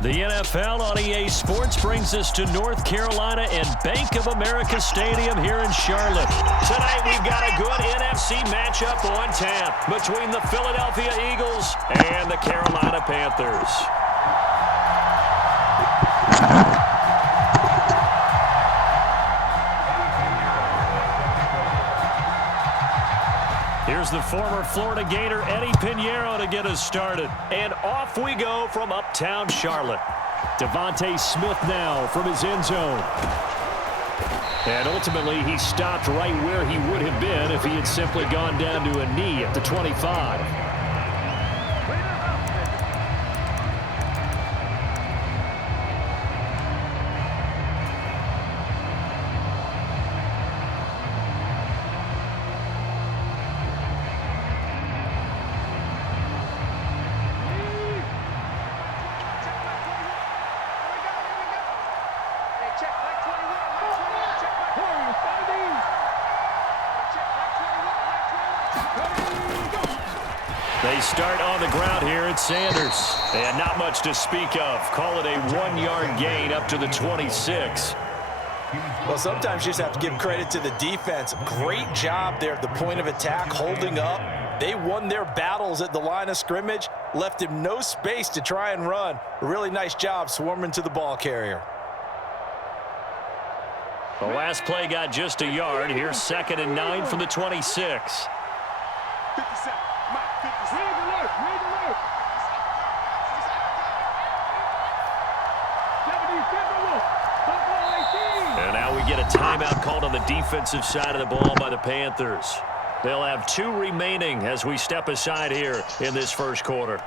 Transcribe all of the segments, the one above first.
The NFL on EA Sports brings us to North Carolina and Bank of America Stadium here in Charlotte. Tonight we've got a good NFC matchup on tap between the Philadelphia Eagles and the Carolina Panthers. Here's the former Florida Gator Eddie Pinheiro to get us started. And off we go from uptown Charlotte. Devontae Smith now from his end zone. And ultimately he stopped right where he would have been if he had simply gone down to a knee at the 25. They start on the ground here at Sanders. And not much to speak of. Call it a 1-yard gain up to the 26. Well, sometimes you just have to give credit to the defense. Great job there at the point of attack, holding up. They won their battles at the line of scrimmage, left him no space to try and run. A really nice job swarming to the ball carrier. The last play got just a yard. Here's 2nd and 9 from the 26. 57. Read alert. And now we get a timeout called on the defensive side of the ball by the Panthers. They'll have 2 remaining as we step aside here in this first quarter.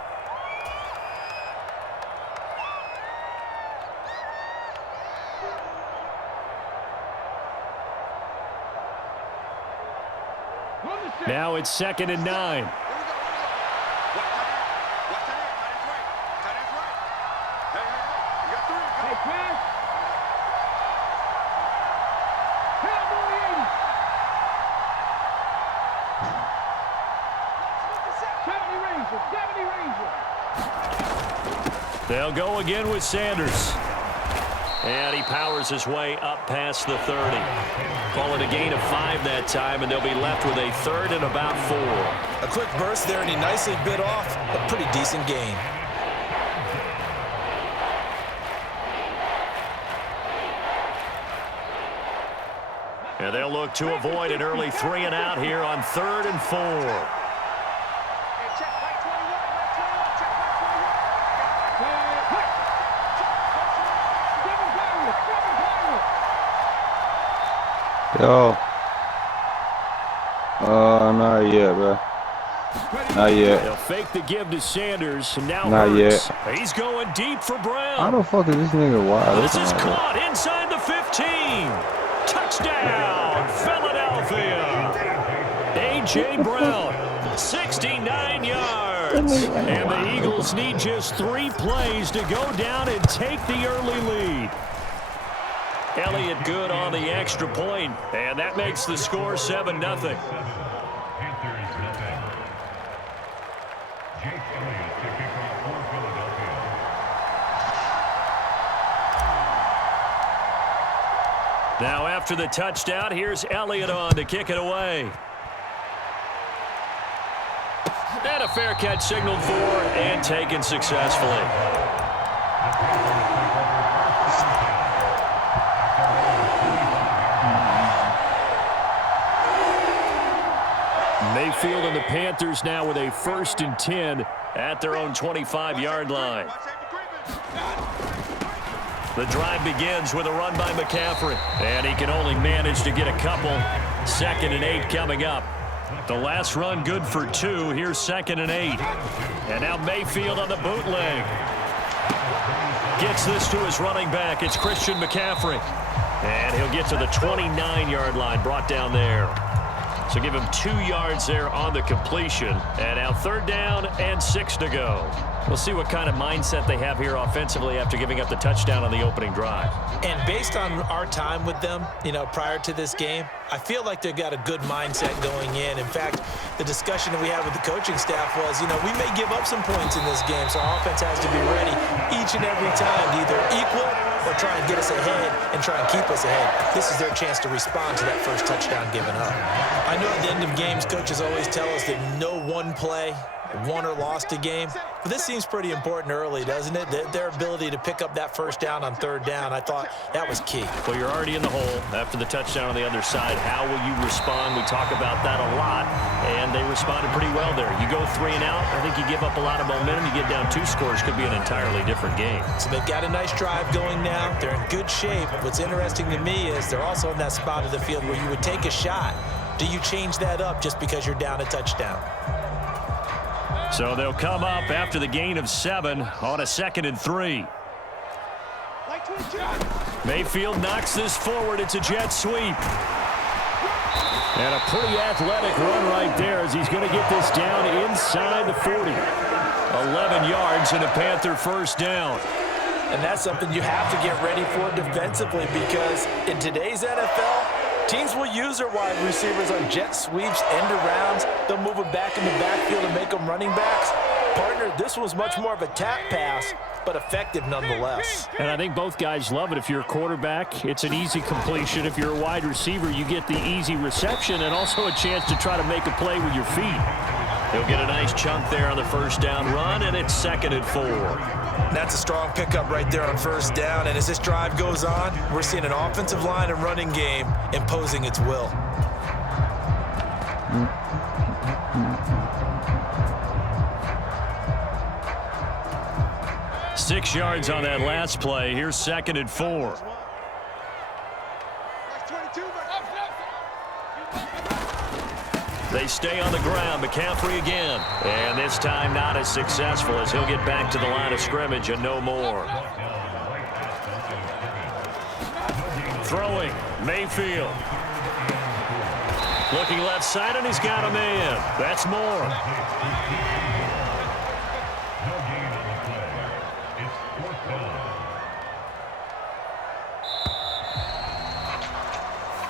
Now it's 2nd and 9. They'll go again with Sanders. And he powers his way up past the 30. Call it a gain of 5 that time, and they'll be left with a 3rd and about 4. A quick burst there, and he nicely bit off a pretty decent gain. And they'll look to avoid an early 3 and out here on 3rd and 4. Yo. Not yet, bro. Not yet. They'll fake the give to Sanders. Now Not Hurts. yet. He's going deep for Brown. How the fuck is this nigga wild? This is caught inside the 15. Touchdown, Philadelphia. A.J. Brown, 69 yards. And the Eagles need just 3 plays to go down and take the early lead. Elliott good on the extra point, and that makes the score 7-0. Now after the touchdown, here's Elliott on to kick it away. And a fair catch signaled for and taken successfully. Mayfield and the Panthers now with a 1st and 10 at their own 25-yard line. The drive begins with a run by McCaffrey, and he can only manage to get a couple. 2nd and 8 coming up. The last run good for 2. Here's 2nd and 8. And now Mayfield on the bootleg. Gets this to his running back. It's Christian McCaffrey. And he'll get to the 29-yard line, brought down there. So give him 2 yards there on the completion. And now 3rd down and 6 to go. We'll see what kind of mindset they have here offensively after giving up the touchdown on the opening drive. And based on our time with them, prior to this game, I feel like they've got a good mindset going in. In fact, the discussion that we had with the coaching staff was, we may give up some points in this game, so our offense has to be ready each and every time to either equal or try and get us ahead and try and keep us ahead. This is their chance to respond to that first touchdown given up. I know at the end of games, coaches always tell us that no one play won or lost a game, but this seems pretty important early, doesn't it? Their ability to pick up that first down on 3rd down, I thought that was key. Well, you're already in the hole after the touchdown on the other side. How will you respond? We talk about that a lot, and they responded pretty well there. You go 3 and out, I think you give up a lot of momentum. You get down 2 scores, could be an entirely different game. So they've got a nice drive going now. They're in good shape. What's interesting to me is they're also in that spot of the field where you would take a shot. Do you change that up just because you're down a touchdown? So they'll come up after the gain of 7 on a 2nd and 3. Mayfield knocks this forward. It's a jet sweep. And a pretty athletic run right there as he's going to get this down inside the 40. 11 yards and a Panther first down. And that's something you have to get ready for defensively because in today's NFL, teams will use their wide receivers on jet sweeps, end arounds. They'll move them back in the backfield and make them running backs. Partner, this was much more of a tap pass, but effective nonetheless. And I think both guys love it. If you're a quarterback, it's an easy completion. If you're a wide receiver, you get the easy reception and also a chance to try to make a play with your feet. He'll get a nice chunk there on the first down run, and it's 2nd and 4. That's a strong pickup right there on first down. And as this drive goes on, we're seeing an offensive line and running game imposing its will. Six yards on that last play. Here's 2nd and 4. They stay on the ground. McCaffrey again. And this time not as successful as he'll get back to the line of scrimmage and no more. Throwing. Mayfield. Looking left side, and he's got a man. That's more.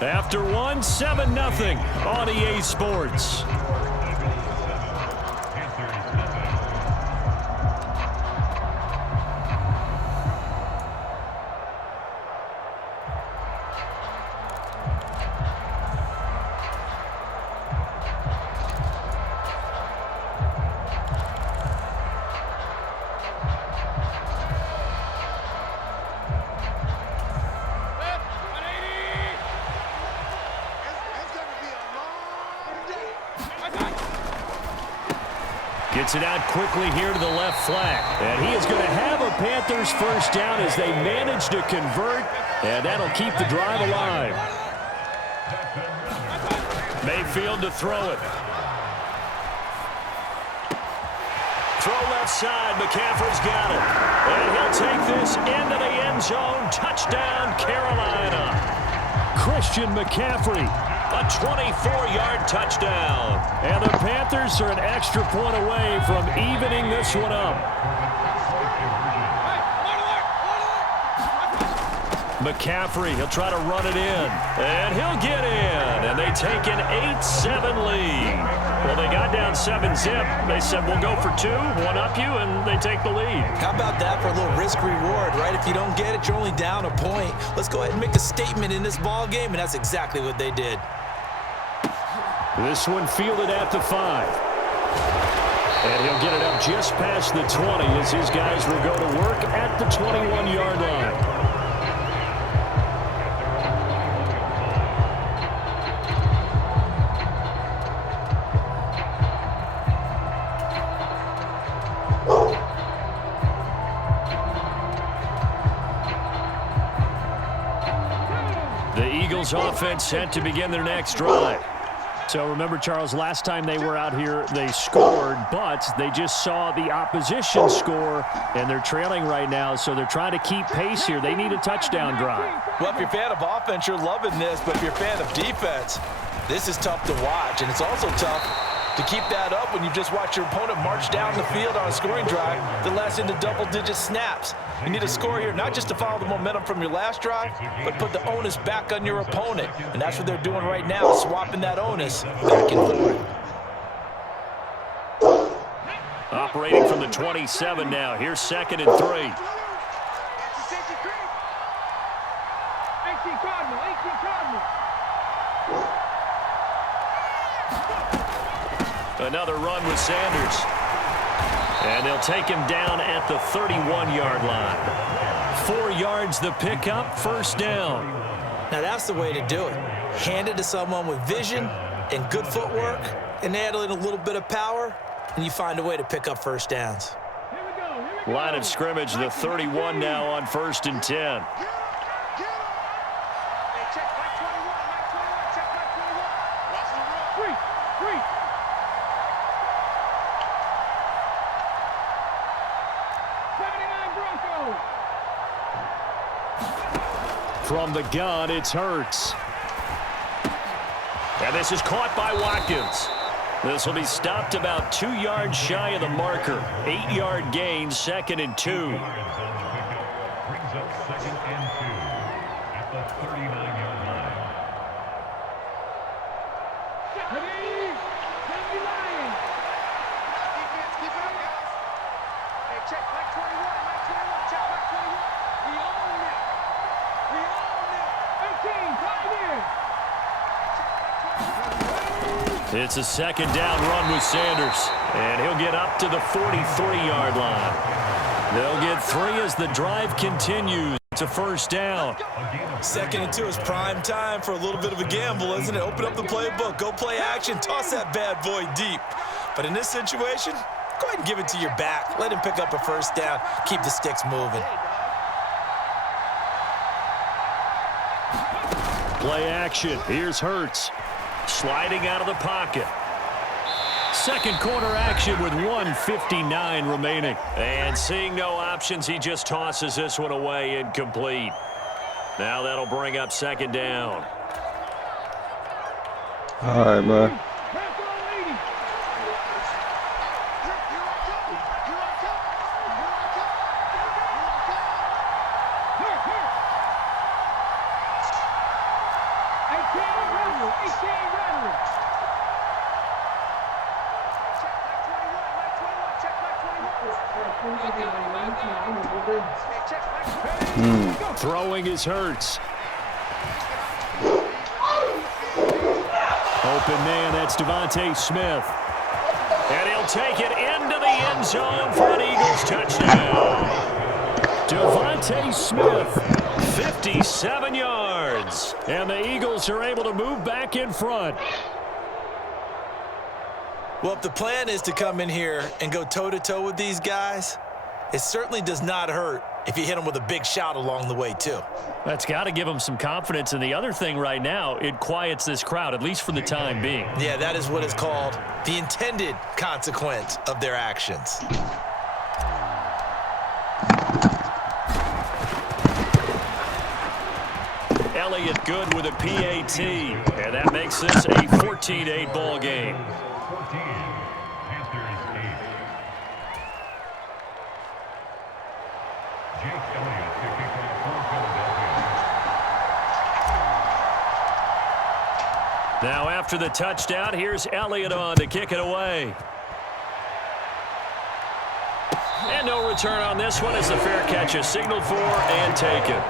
After 1, 7-0 on EA Sports. Gets it out quickly here to the left flank. And he is going to have a Panthers first down as they manage to convert. And that'll keep the drive alive. Mayfield to throw it. Throw left side. McCaffrey's got it. And he'll take this into the end zone. Touchdown, Carolina. Christian McCaffrey. A 24-yard touchdown. And the Panthers are an extra point away from evening this one up. McCaffrey, he'll try to run it in. And he'll get in. And they take an 8-7 lead. Well, they got down 7-zip. They said, we'll go for 2, one up you, and they take the lead. How about that for a little risk-reward, right? If you don't get it, you're only down a point. Let's go ahead and make a statement in this ball game, and that's exactly what they did. This one fielded at the 5. And he'll get it up just past the 20 as his guys will go to work at the 21-yard line. The Eagles offense set to begin their next drive. So remember, Charles, last time they were out here, they scored, but they just saw the opposition score, and they're trailing right now, so they're trying to keep pace here. They need a touchdown drive. Well, if you're a fan of offense, you're loving this, but if you're a fan of defense, this is tough to watch, and it's also tough to keep that up when you just watch your opponent march down the field on a scoring drive that lasts into double-digit snaps. You need a score here, not just to follow the momentum from your last drive, but put the onus back on your opponent. And that's what they're doing right now, swapping that onus back and forth. Operating from the 27 now. Here's 2nd and 3. Another run with Sanders. And they'll take him down at the 31-yard line. 4 yards the pickup, 1st down. Now that's the way to do it. Hand it to someone with vision and good footwork and add in a little bit of power, and you find a way to pick up 1st downs. Line of scrimmage, the 31 now on 1st and 10. From the gun, it's Hurts. And this is caught by Watkins. This will be stopped about 2 yards shy of the marker. 8-yard gain, 2nd and 2. Brings up 2nd and 2 at the 39-yard line. It's a 2nd down run with Sanders, and he'll get up to the 43-yard line. They'll get 3 as the drive continues. It's a 1st down. 2nd and 2 is prime time for a little bit of a gamble, isn't it? Open up the playbook, go play action, toss that bad boy deep. But in this situation, go ahead and give it to your back. Let him pick up a 1st down, keep the sticks moving. Play action. Here's Hurts. Sliding out of the pocket. 2nd quarter action with 1:59 remaining. And seeing no options, he just tosses this one away incomplete. Now that'll bring up 2nd down. All right, man. Throwing is Hurts. Open man, that's Devontae Smith. And he'll take it into the end zone for an Eagles touchdown. Devontae Smith, 57 yards. And the Eagles are able to move back in front. Well, if the plan is to come in here and go toe-to-toe with these guys, it certainly does not hurt if you hit them with a big shout along the way, too. That's got to give them some confidence. And the other thing right now, it quiets this crowd, at least for the time being. Yeah, that is what is called the intended consequence of their actions. Elliott good with a PAT. And that makes this a 14-8 ball game. 14, Panthers 8. Jake Elliott to kick off for Philadelphia. Now after the touchdown, here's Elliott on to kick it away. And no return on this one as the fair catch is signaled for and taken.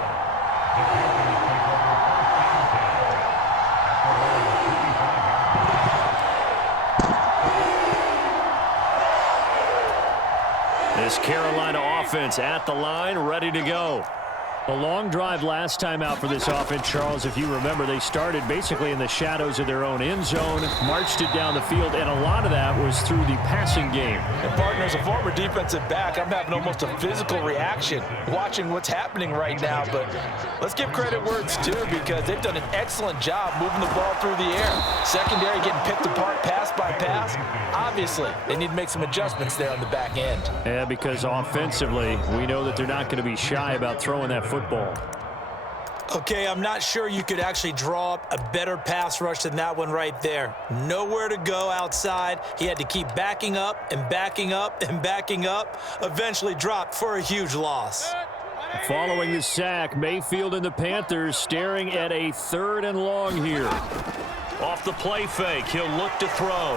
This Carolina offense at the line, ready to go. A long drive last time out for this offense, Charles. If you remember, they started basically in the shadows of their own end zone, marched it down the field, and a lot of that was through the passing game. And partner, as a former defensive back, I'm having almost a physical reaction watching what's happening right now. But let's give credit where it's due, because they've done an excellent job moving the ball through the air. Secondary getting picked apart pass by pass. Obviously, they need to make some adjustments there on the back end. Yeah, because offensively, we know that they're not going to be shy about throwing that football. Okay, I'm not sure you could actually draw up a better pass rush than that one right there. Nowhere to go outside. He had to keep backing up and backing up and backing up. Eventually dropped for a huge loss. Following the sack, Mayfield and the Panthers staring at a 3rd and long here. Off the play fake, he'll look to throw.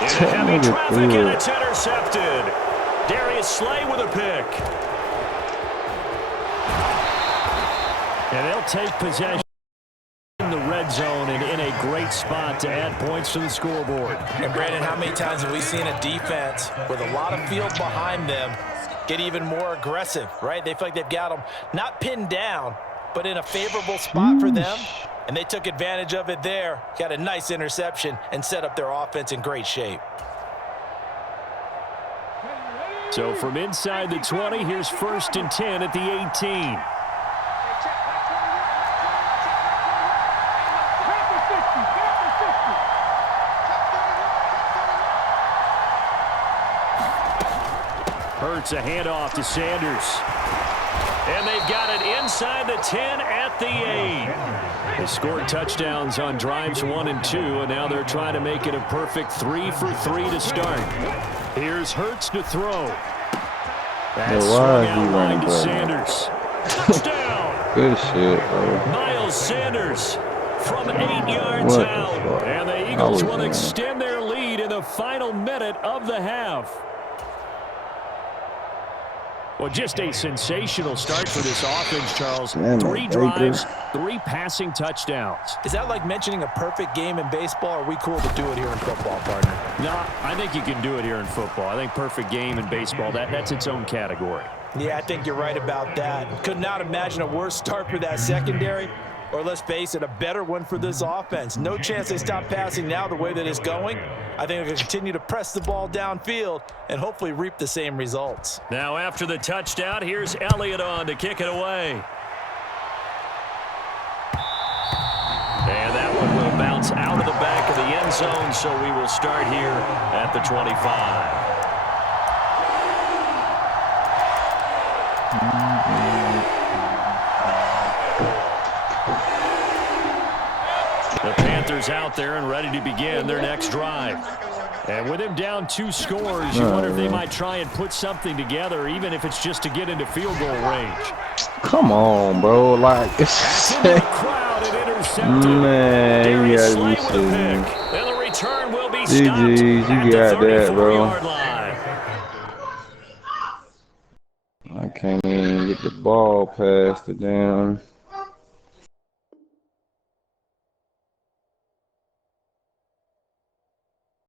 Into heavy traffic, and it's intercepted. Darius Slay with a pick. And they'll take possession in the red zone and in a great spot to add points to the scoreboard. And Brandon, how many times have we seen a defense with a lot of field behind them get even more aggressive, right? They feel like they've got them not pinned down, but in a favorable spot for them. And they took advantage of it there, got a nice interception, and set up their offense in great shape. So from inside the 20, here's 1st and 10 at the 18. Hurts a handoff to Sanders. And they've got it inside the 10 at the 8. They scored touchdowns on drives 1 and 2, and now they're trying to make it a perfect 3 for 3 to start. Here's Hurts to throw. That's swung out line to Sanders. Touchdown! Good shit, bro. Miles Sanders from 8 yards out. And the Eagles will extend their lead in the final minute of the half. Well, just a sensational start for this offense, Charles. 3 drives, 3 passing touchdowns. Is that like mentioning a perfect game in baseball, or are we cool to do it here in football, partner? No, I think you can do it here in football. I think perfect game in baseball, that's its own category. Yeah, I think you're right about that. Could not imagine a worse start for that secondary, or let's face it, a better one for this offense. No chance they stop passing now the way that it's going. I think they'll continue to press the ball downfield and hopefully reap the same results. Now after the touchdown, here's Elliott on to kick it away. And that one will bounce out of the back of the end zone, so we will start here at the 25. The Panthers out there and ready to begin their next drive. And with him down 2 scores, you wonder if they might try and put something together, even if it's just to get into field goal range. Come on, bro. Like, it's into the crowd and intercepted. Man, Darius you Slay gotta with be a pick. serious. And the return will be GG's, stopped you at the got that, bro. 34-yard line. I can't even get the ball past the damn